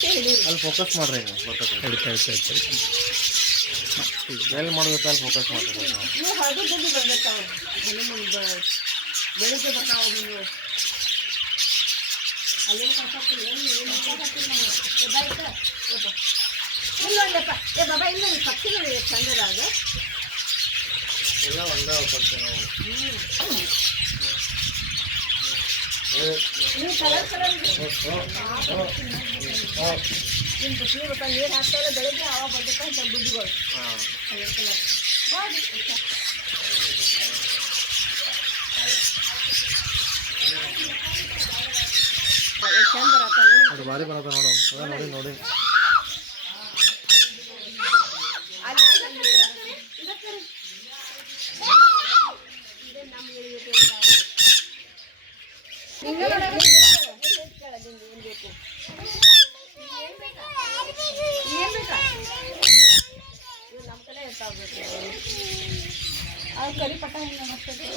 ಅಲ್ಲಿ ಫೋಕಸ್ ಮಾಡ್ರಿ ನೀವು ಎಲ್ಲಿ ಮಾಡೋದು ಅಲ್ಲಿ ಫೋಕಸ್ ಮಾಡ್ರಿ ನೀವು ಹಳದು ಜಲ್ದಿ ಬಂದಿರ್ತಾವೆ ಬೆಳಿಗ್ಗೆ ಬರ್ತಾವ ನೀವು ಅಲ್ಲೇನು ಕಳ್ಸಾಕ್ತಿಲ್ಲ ಇಲ್ಲಪ್ಪ ಏ ಬಾಬಾ ಇಲ್ಲ ಪಕ್ಷಿ ನೋಡಿ ಚಂದದಾಗ ಎಲ್ಲ ಒಂದೇ ಪಕ್ಷಿ ನಾವು ನೀವು ಕಲರ್ ಕಲರ್ ನಿಮ್ಮ ಖುಷಿ ಗೊತ್ತಾ ನೀರು ಹಾಕ್ತಾರೆ ಬೆಳಗ್ಗೆ ಅವಾಗ ಬಂದಿರ್ತಾವೆ ದುಡ್ಡುಗಳು ಕಲರ್ ಕಲರ್ ಚಂದ ಬರತ್ತ ಅದು ಭಾರಿ ಬರತ್ತ ನೋಡಿ ನೋಡಿ ಕರಿ ಪಟ್ಟ ಹೆಂಗೆ ಮಸ್ತದೆ